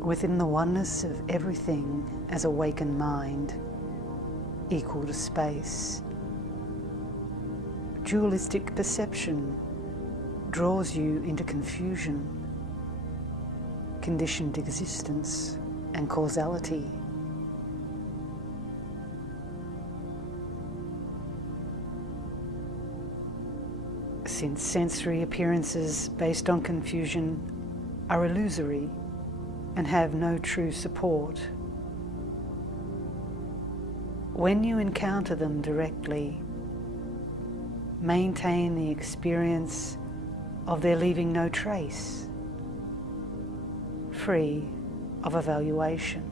within the oneness of everything as awakened mind, equal to space. Dualistic perception draws you into confusion, conditioned existence, and causality. Since sensory appearances based on confusion are illusory and have no true support, when you encounter them directly, maintain the experience of their leaving no trace, free of evaluation.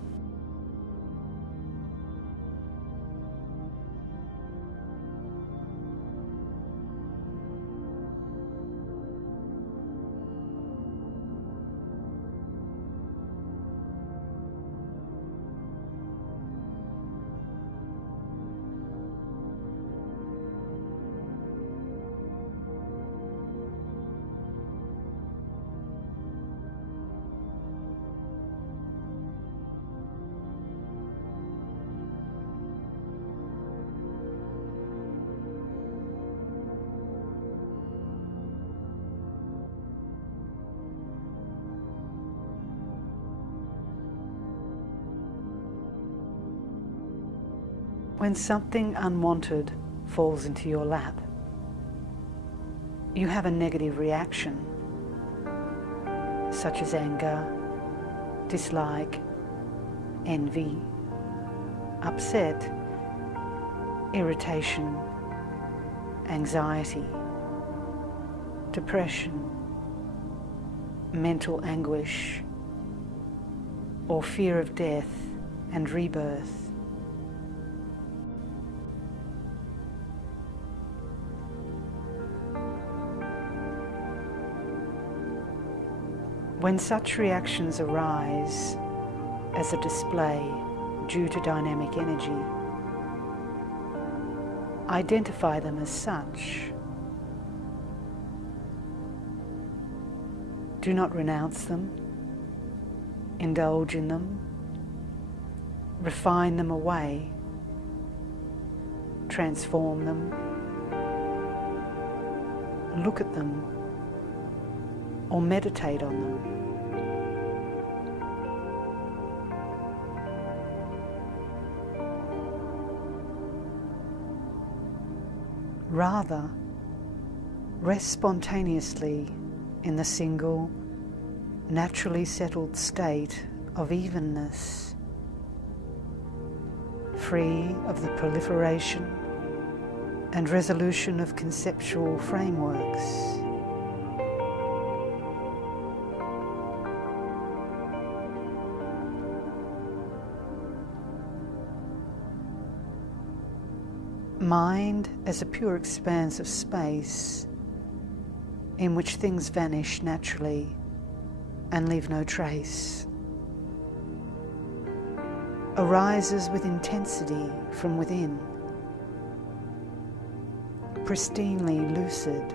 When something unwanted falls into your lap, you have a negative reaction, such as anger, dislike, envy, upset, irritation, anxiety, depression, mental anguish, or fear of death and rebirth. When such reactions arise as a display due to dynamic energy, identify them as such. Do not renounce them, indulge in them, refine them away, transform them, look at them, or meditate on them. Rather, rest spontaneously in the single, naturally settled state of evenness, free of the proliferation and resolution of conceptual frameworks. Mind as a pure expanse of space in which things vanish naturally and leave no trace, arises with intensity from within, pristinely lucid.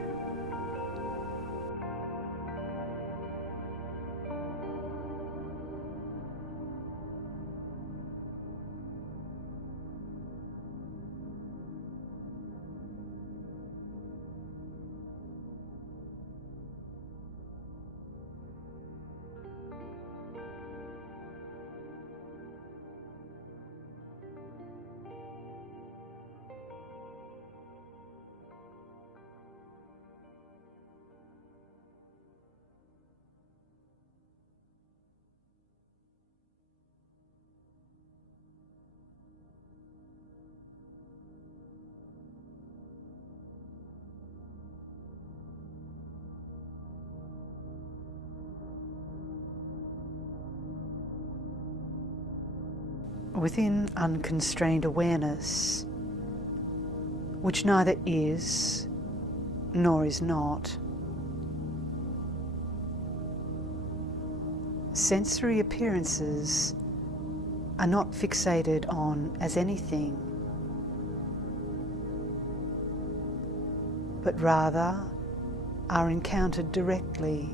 Within unconstrained awareness, which neither is nor is not, sensory appearances are not fixated on as anything, but rather are encountered directly.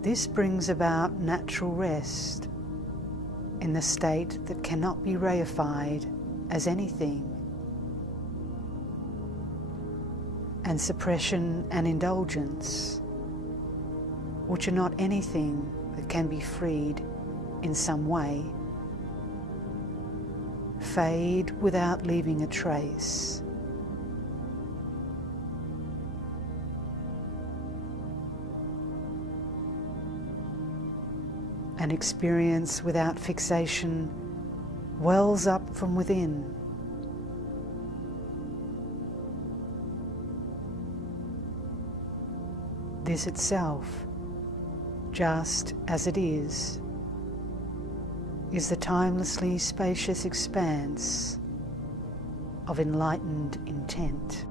This brings about natural rest in the state that cannot be reified as anything, and suppression and indulgence, which are not anything that can be freed in some way, fade without leaving a trace. An experience without fixation wells up from within. This itself, just as it is the timelessly spacious expanse of enlightened intent.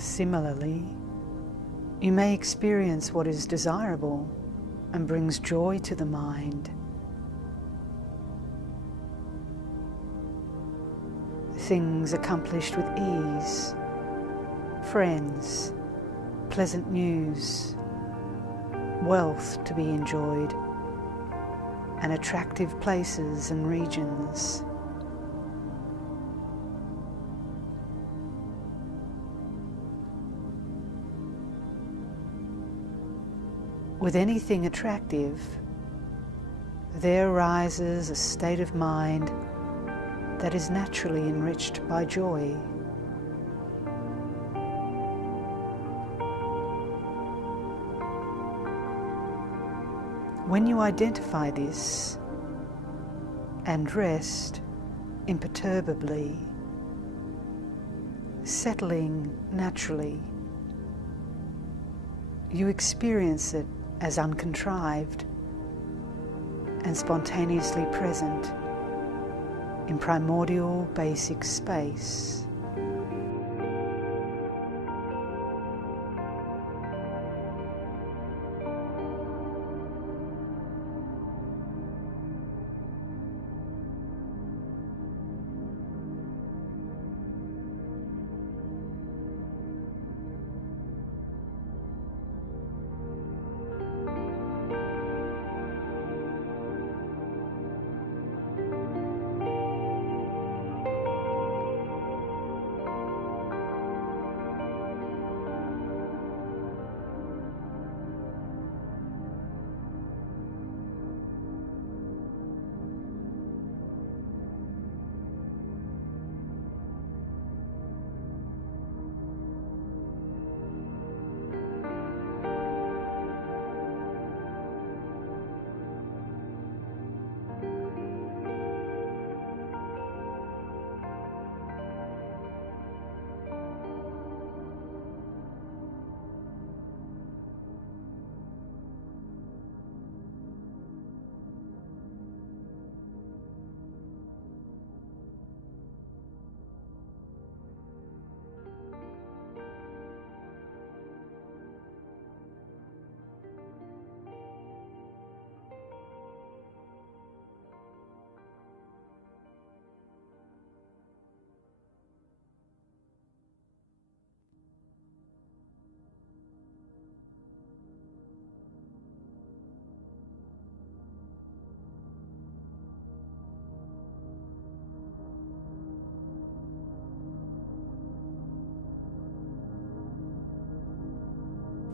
Similarly, you may experience what is desirable and brings joy to the mind. Things accomplished with ease, friends, pleasant news, wealth to be enjoyed, and attractive places and regions. With anything attractive, there arises a state of mind that is naturally enriched by joy. When you identify this and rest imperturbably, settling naturally, you experience it as uncontrived and spontaneously present in primordial basic space.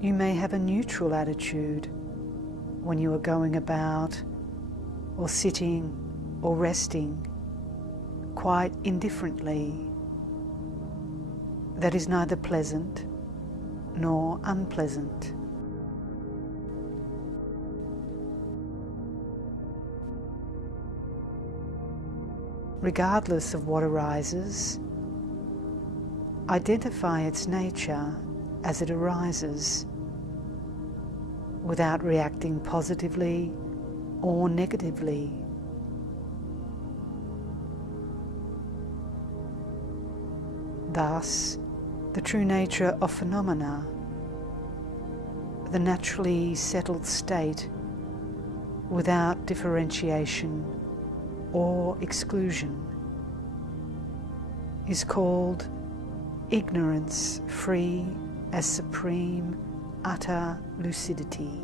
You may have a neutral attitude when you are going about, or sitting, or resting, quite indifferently. That is neither pleasant nor unpleasant. Regardless of what arises, identify its nature as it arises, without reacting positively or negatively. Thus, the true nature of phenomena, the naturally settled state without differentiation or exclusion, is called ignorance free as supreme, utter lucidity.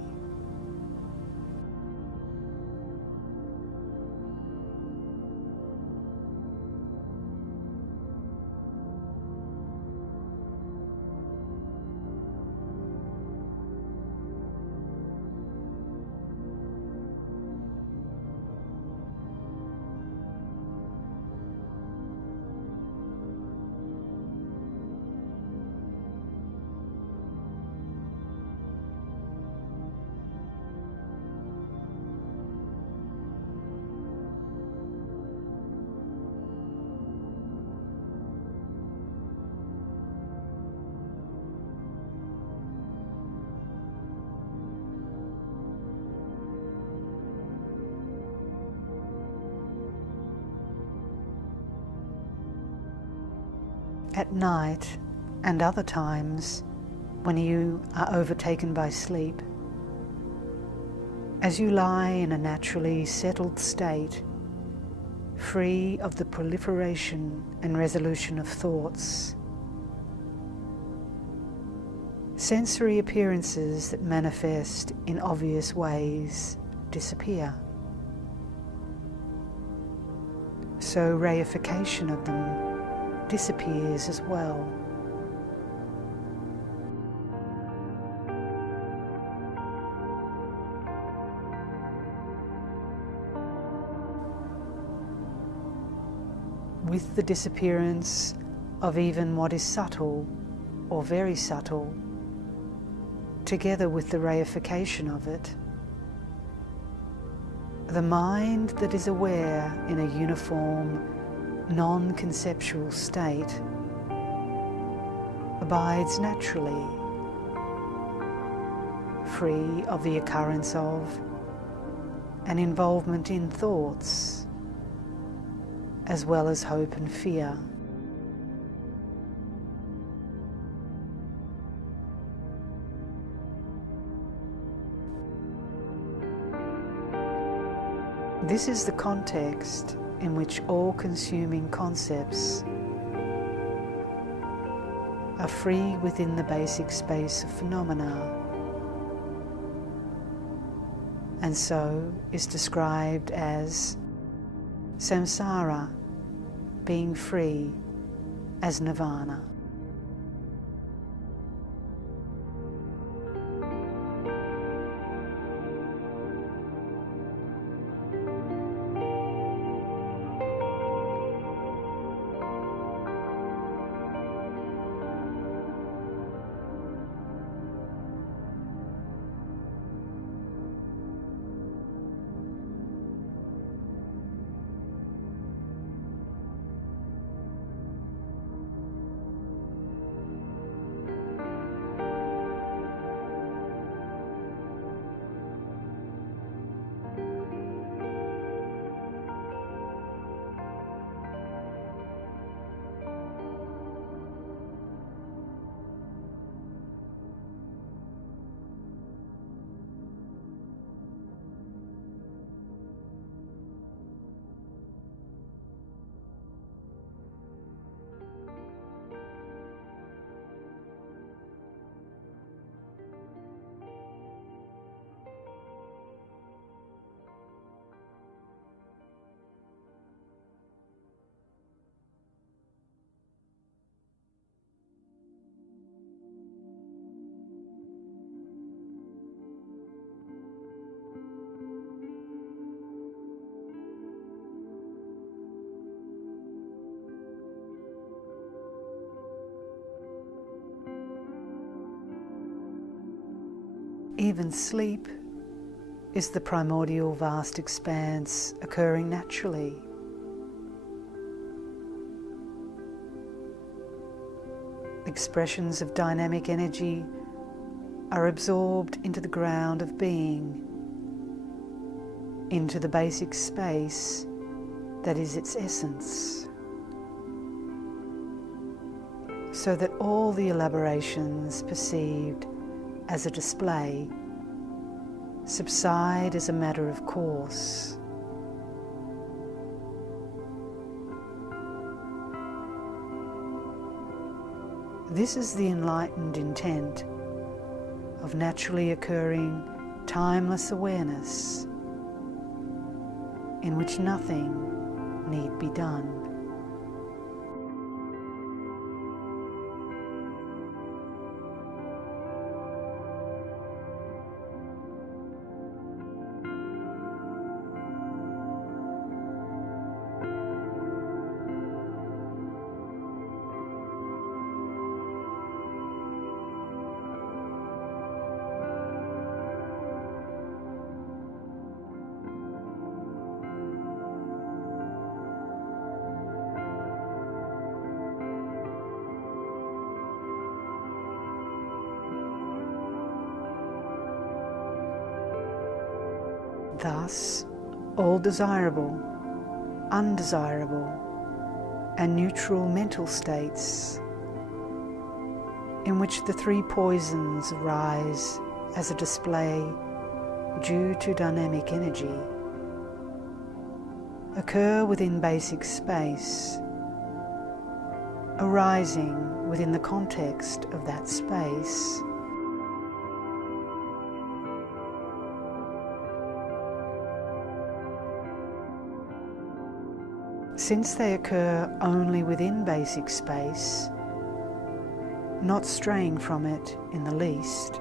At night and other times when you are overtaken by sleep, as you lie in a naturally settled state, free of the proliferation and resolution of thoughts, sensory appearances that manifest in obvious ways disappear. So reification of them disappears as well. With the disappearance of even what is subtle or very subtle, together with the reification of it, the mind that is aware in a uniform, non-conceptual state abides naturally, free of the occurrence of and involvement in thoughts, as well as hope and fear. This is the context in which all-consuming concepts are free within the basic space of phenomena, and so is described as samsara, being free as nirvana. Even sleep is the primordial vast expanse occurring naturally. Expressions of dynamic energy are absorbed into the ground of being, into the basic space that is its essence, so that all the elaborations perceived as a display subside as a matter of course. This is the enlightened intent of naturally occurring timeless awareness in which nothing need be done. Thus, all desirable, undesirable, and neutral mental states in which the three poisons arise as a display due to dynamic energy occur within basic space, arising within the context of that space. Since they occur only within basic space, not straying from it in the least,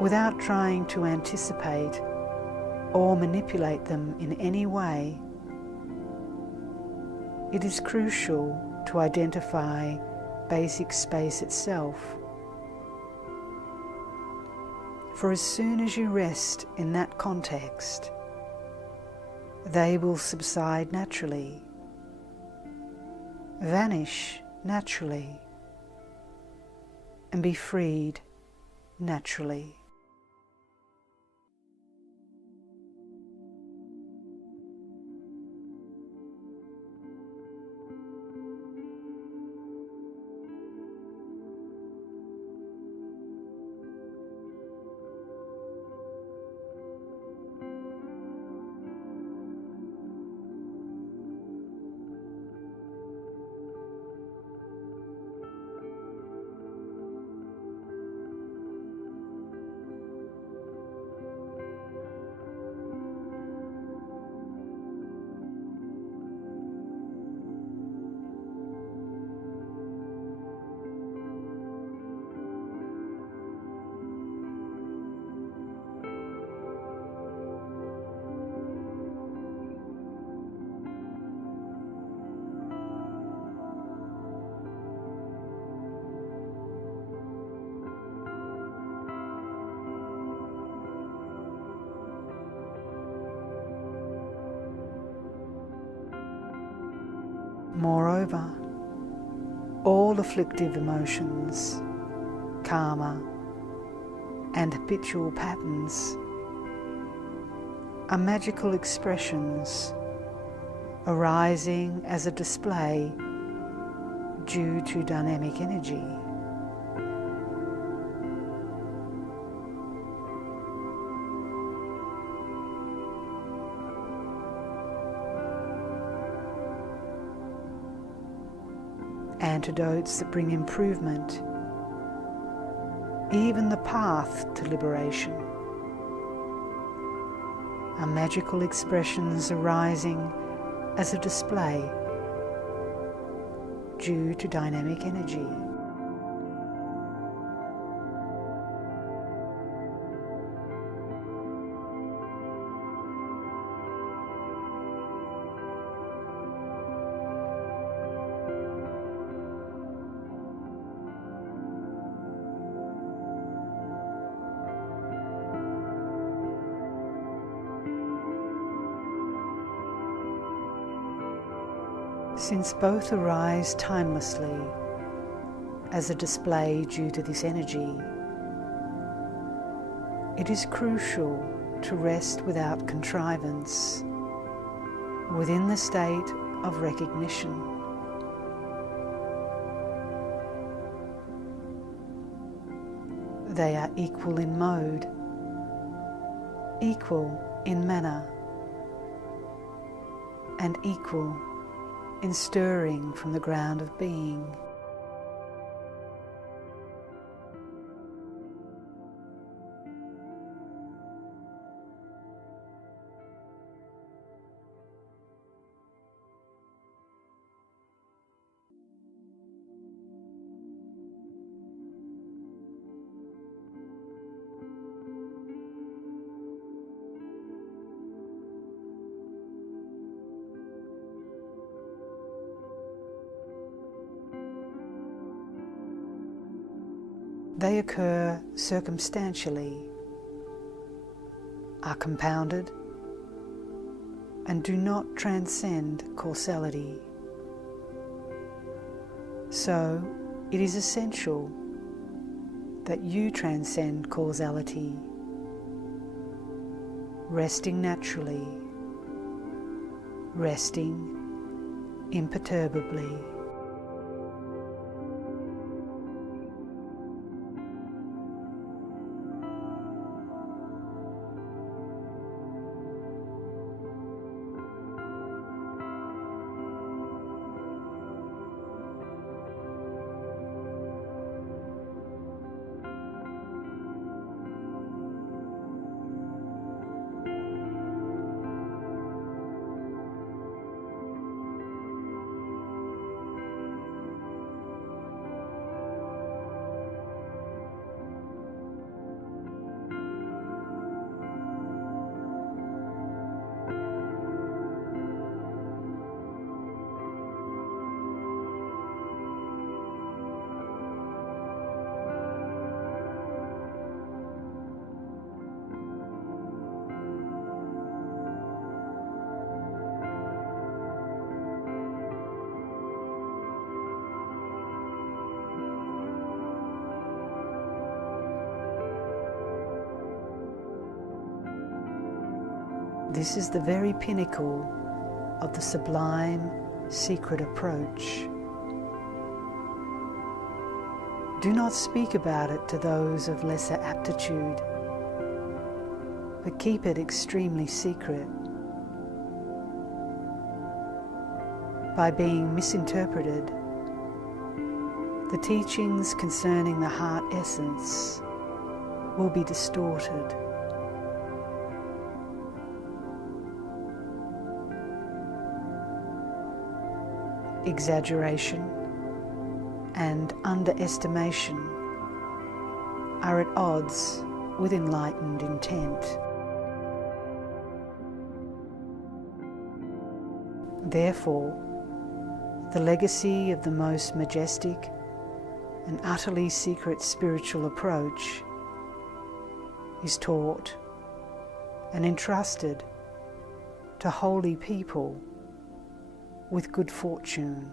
without trying to anticipate or manipulate them in any way, it is crucial to identify basic space itself. For as soon as you rest in that context, they will subside naturally, vanish naturally, and be freed naturally. Moreover, all afflictive emotions, karma, and habitual patterns are magical expressions arising as a display due to dynamic energy. Antidotes that bring improvement, even the path to liberation, are magical expressions arising as a display due to dynamic energy. Since both arise timelessly as a display due to this energy, it is crucial to rest without contrivance within the state of recognition. They are equal in mode, equal in manner, and equal in stirring from the ground of being. They occur circumstantially, are compounded, and do not transcend causality. So, it is essential that you transcend causality, resting naturally, resting imperturbably. This is the very pinnacle of the sublime, secret approach. Do not speak about it to those of lesser aptitude, but keep it extremely secret. By being misinterpreted, the teachings concerning the heart essence will be distorted. Exaggeration and underestimation are at odds with enlightened intent. Therefore, the legacy of the most majestic and utterly secret spiritual approach is taught and entrusted to holy people with good fortune.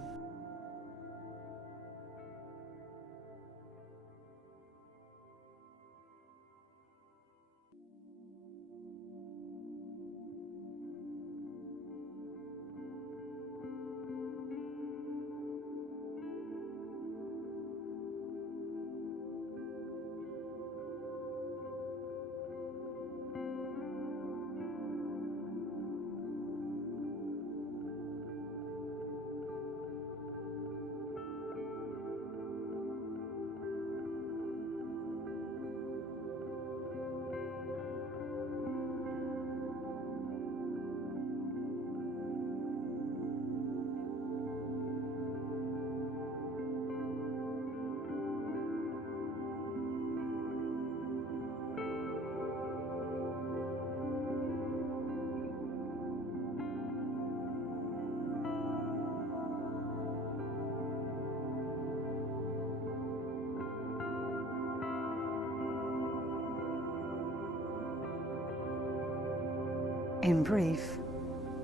In brief,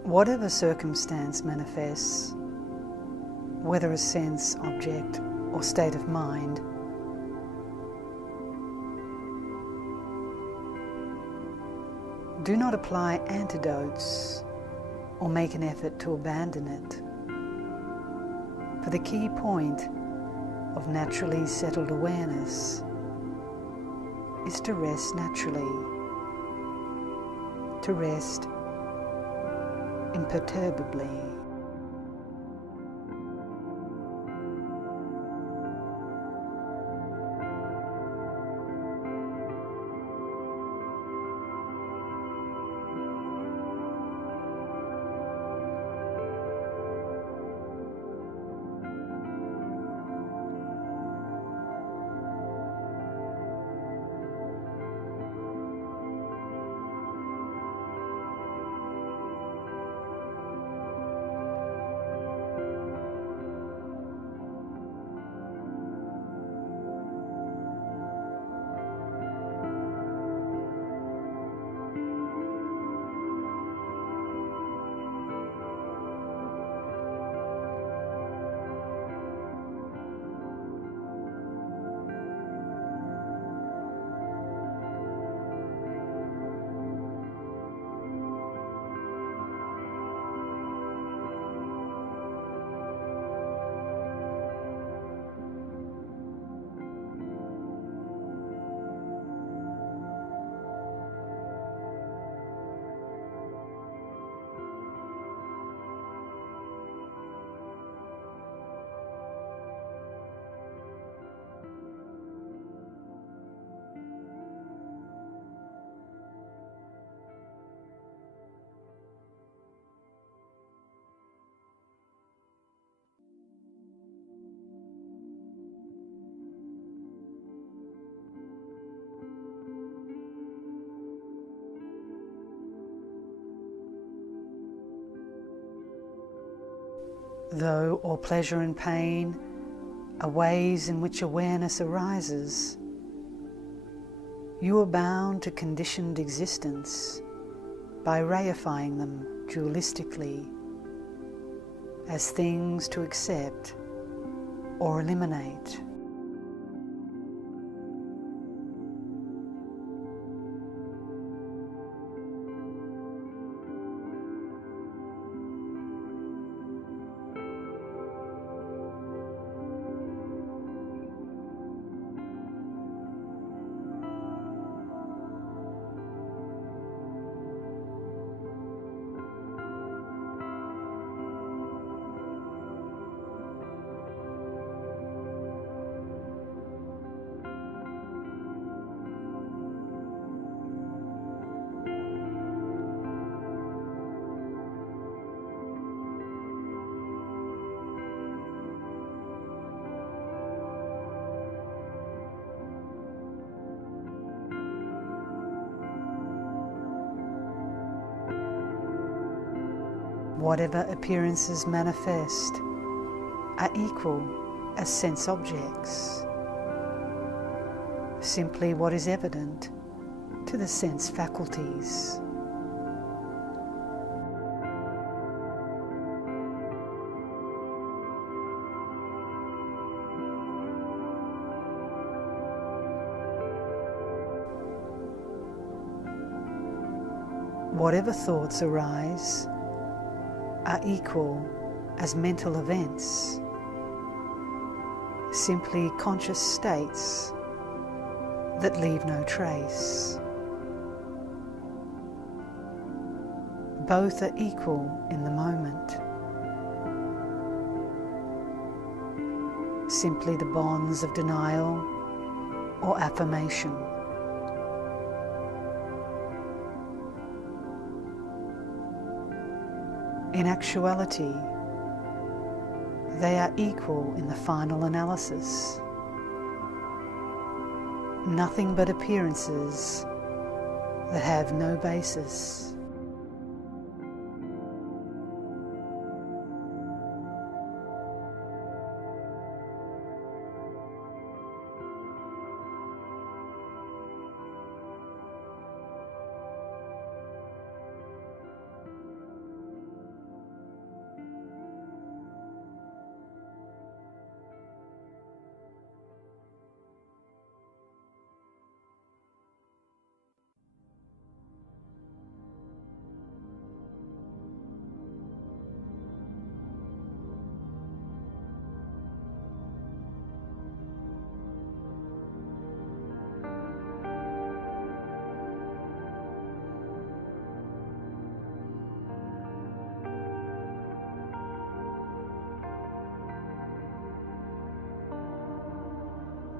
whatever circumstance manifests, whether a sense, object, or state of mind, do not apply antidotes or make an effort to abandon it. For the key point of naturally settled awareness is to rest naturally, to rest imperturbably. Though all pleasure and pain are ways in which awareness arises, you are bound to conditioned existence by reifying them dualistically as things to accept or eliminate. Whatever appearances manifest are equal as sense objects, simply what is evident to the sense faculties. Whatever thoughts arise are equal as mental events, simply conscious states that leave no trace. Both are equal in the moment, simply the bonds of denial or affirmation. In actuality, they are equal in the final analysis. Nothing but appearances that have no basis.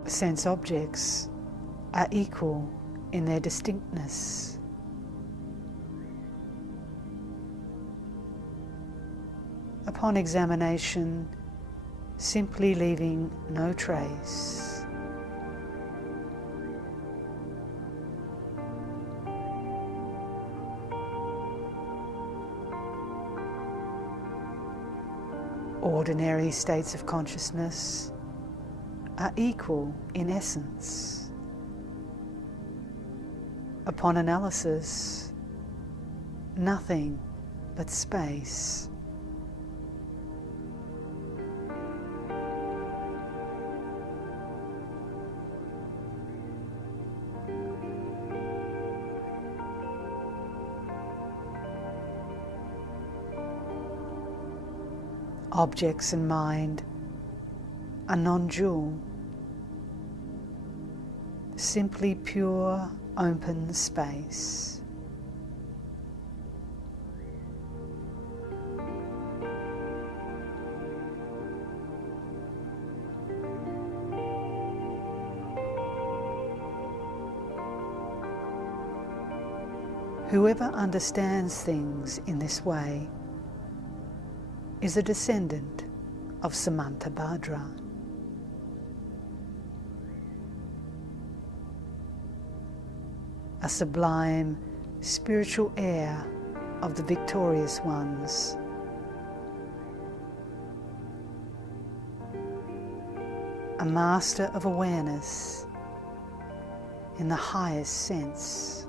sense objects are equal in their distinctness. Upon examination, simply leaving no trace, ordinary states of consciousness are equal in essence. Upon analysis, nothing but space. Objects and mind are non-dual, simply pure open space. Whoever understands things in this way is a descendant of Samantabhadra. A sublime spiritual heir of the victorious ones. A master of awareness in the highest sense.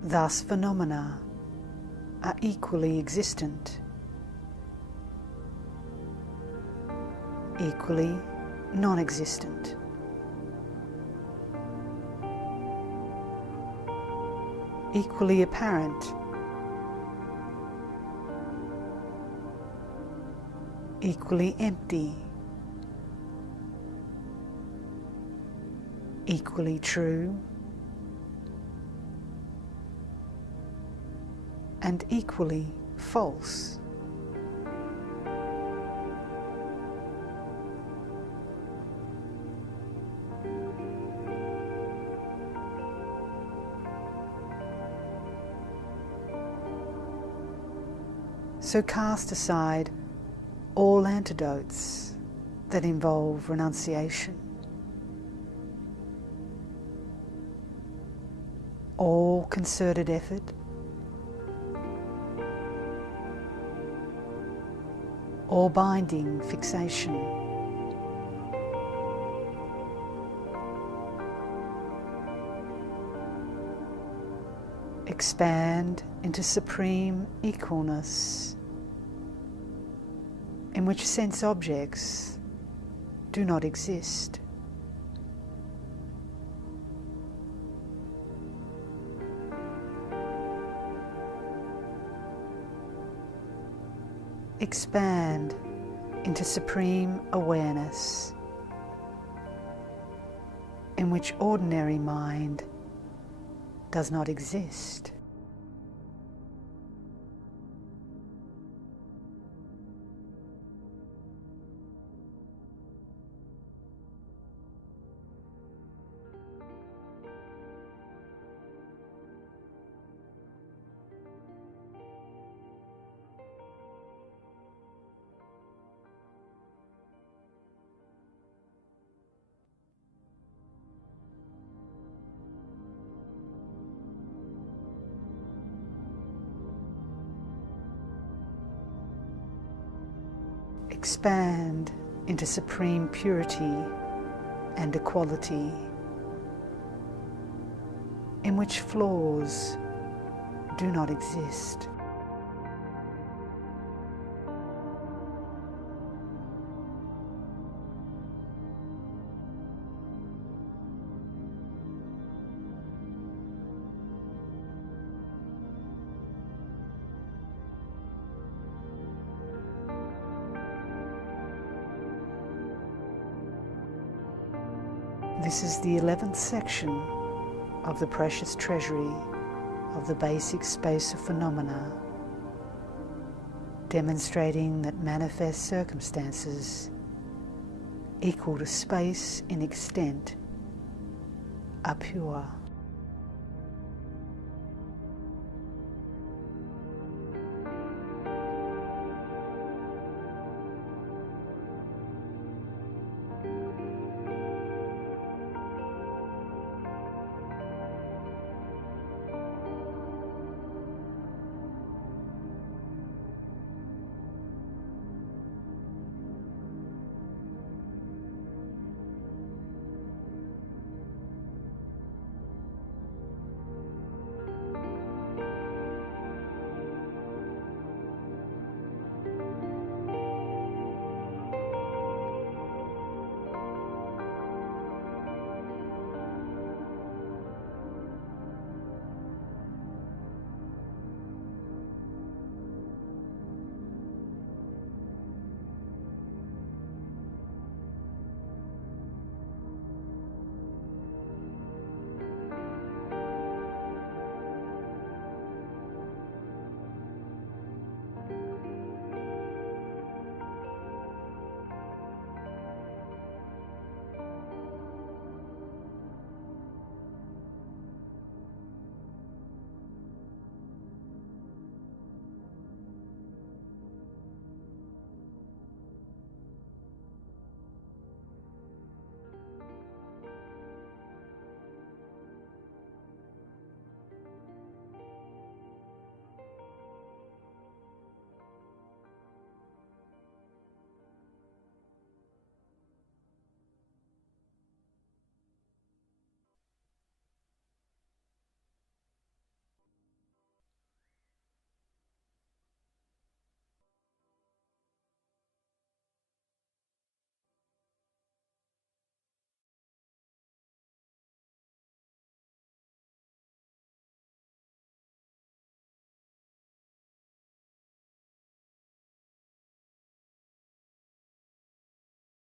Thus phenomena are equally existent, equally non-existent. Equally apparent, equally empty, equally true, and equally false. So cast aside all antidotes that involve renunciation, all concerted effort, all binding fixation. Expand into supreme equalness, in which sense objects do not exist. Expand into supreme awareness, in which ordinary mind does not exist. expand into supreme purity and equality, in which flaws do not exist. This is the 11th section of the precious treasury of the basic space of phenomena, demonstrating that manifest circumstances equal to space in extent are pure.